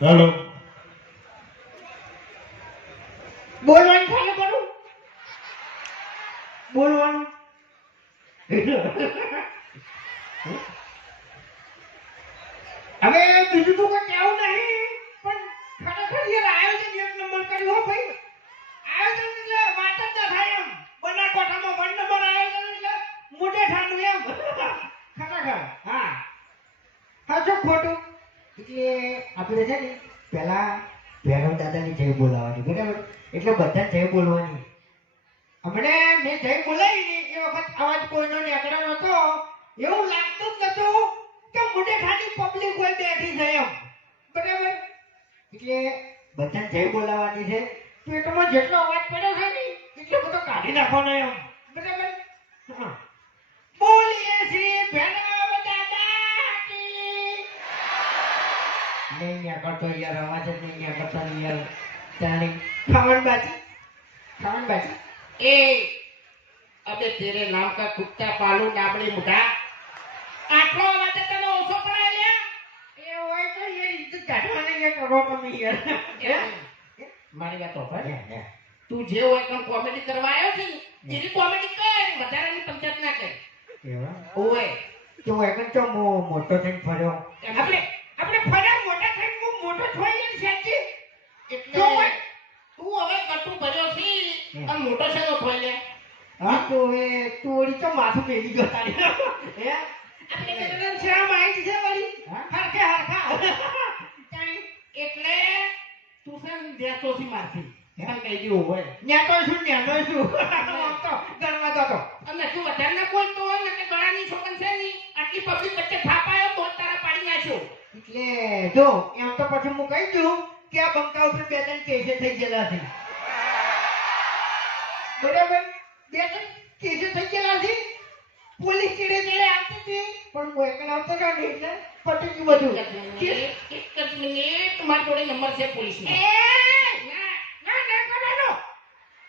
hello બોલવાનું ચાલુ કરું બોલવાનું હવે બીજું તો કોઈ કહેવું નહીં પણ ખરેખર યાર આયોજન એક નંબર કર્યું હો ભાઈ આયોજન એટલે વાત જ ના થાય એમ બનાસકાંઠામાં વન નંબર આયોજન એટલે મોઢે ઠાંડું એમ ખરેખર હા સાચું ખોટું એટલે આપણે છે ને પહેલા ભૈરવ દાદાની જય બોલાવવાની બરાબર એટલે બધા જય બોલવાની હમણાં મેં જય બોલાવી ને એ વખત અવાજ કોઈનો નીકળ્યો નતો એવું લાગતું જ નતું કે મોઢે ખાલી પબ્લિક હોય બેઠી છે એમ બરાબર એટલે બધા જય બોલાવવાની છે પેટમાં જેટલો અવાજ પડ્યો છે ને એટલો બધો કાઢી નાખવાનો એમ બરાબર હા બોલીએ શ્રી ભૈરવ દાદા કી नहीं यहाँ करतो यार आवाज नहीं यहाँ करता नहीं यार जाने खावन बाजी ए अबे तेरे नाम का कुत्ता पालू डाबड़ी मुठा आठो आवाज तने ओछो पड़े ल्या ये होय तो ये इज्जत काढवाने ये करो તમે યાર મારી વાત ઓફર તું જે હોય પણ કોમેડી કરવા આવ્યો છે ને એની કોમેડી કર વધારાની પંચાયત ના કર એવા ઓય તો એકન તો મોટો થઈને ફર્યો આપણે ફર્યા મોટા થઈને મોટો થઈ ગયો સાચી એટલે તું હવે કટુ ભર્યો છે અને મોટો છે તો થોઈ લે હા તો એ તોડી તો માથું મેલી ગયો તારી હે આપણે બેટન શરમ આવી છે વળી હરખા એટલે તું છે ને દેતોથી મારથી એમ કહી દીધું હોય ન્યાતો છું તો ગણવા દો અને તું વધારે ના બોલતો હોય ને કે ગળાની છોકન છે ની આટલી પબ્લિક વચ્ચે થાપાયો તો તારા પાડી નાખ્યો એટલે જો એમ તો પછી હું કહી દઉં કે આ બંકા ઉપર બે ત્રણ કેસે થઈ ગયેલા છે બરાબર બે ત્રણ કેસે થઈ ગયેલા છે પોલીસ ચીડે આવતી હતી પણ હું એકલા આવતો નથી એટલે પટી ગયું બધું એક જ મિનિટ મારા જોડે નંબર છે પોલીસનો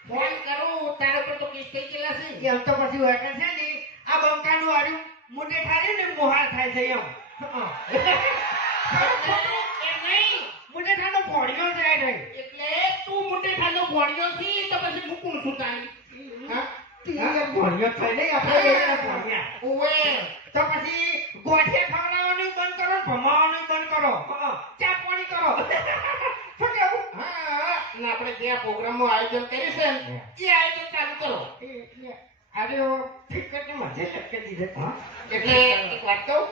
ફોન કરું તારા પર તો કેસ થઈ ગયેલા છે એમ તો પછી વેકન છે ને આ બંકાનું આડું મોઢે ઠાર્યું ને મોહાર થાય છે એમ એમ નહીં મોઢે ઠાનો ભોળ્યો જાય નહીં એટલે તું મોટે ખાનો ભોળ્યો છી તો પછી હું કોણ છું તારી હા તીએ ભોળ્યો થાય નહીં આપણે ભોળ્યા ઓવે તો પછી ગોઠિયા ખવડાવવાનું બંધ કરો ભમાવાનું બંધ કરો ચા પાણી કરો શું કેવું હા ને આપણે જે પ્રોગ્રામનું આયોજન કર્યું છે ને એ આયોજન ચાલુ કરો અરે ટિકિટ મજે લટકે દીધે હા એટલે એક વાત કહું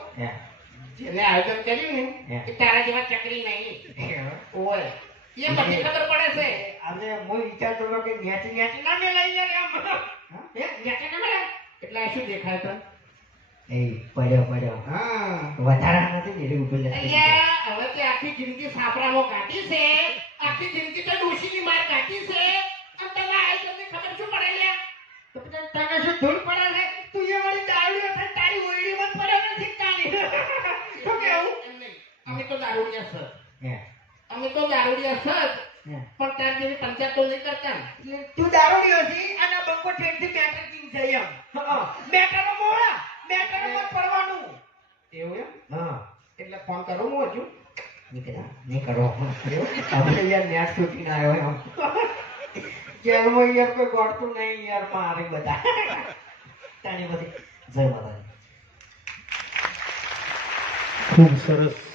જેને આયોજન કર્યું ને એ તારા જેવા ચકરી નહીં ઓવે એ બધી ખબર પડે છે આપણે હું વિચારતો હતો કે ન્યાચી ના મેલાઈ જાય આમ હે ન્યાચી ના મેલાય એટલે શું દેખાય તો એ પડ્યો હા વધારા નથી ને ઉપર અહીંયા હવે તે આખી જિંદગી સાપરામાં કાઢી છે આખી જિંદગી તો ડોશીની માર કાઢી છે અને તને આયોજનની ખબર શું પડે લ્યા તો પછી તને શું ધૂળ પડે છે તું એ વળી દારૂડિયો થાય તારી ઓયડી મત પડે નથી તારી શું કેવું એમ નહીં અમે તો દારૂડિયા સર હે અમે તો દારૂડિયા સર પણ તાર જેવી પંચાયત તો નહીં કરતા તું દારૂડિયો છી અને બંકો ઠેઠથી મેટર કિંગ છે એમ મેટરો મોળા મેટરો મત પડવાનું એવું એમ હા એટલે ફોન કરું હું હજુ નહીં કરો આપણે યાર નેટ શૂટિંગ આવ્યો એમ જેલમાં યાર કોઈ ગોળતું નહીં યાર મારે બધા તારી બધી જય માતાજી ખૂબ સરસ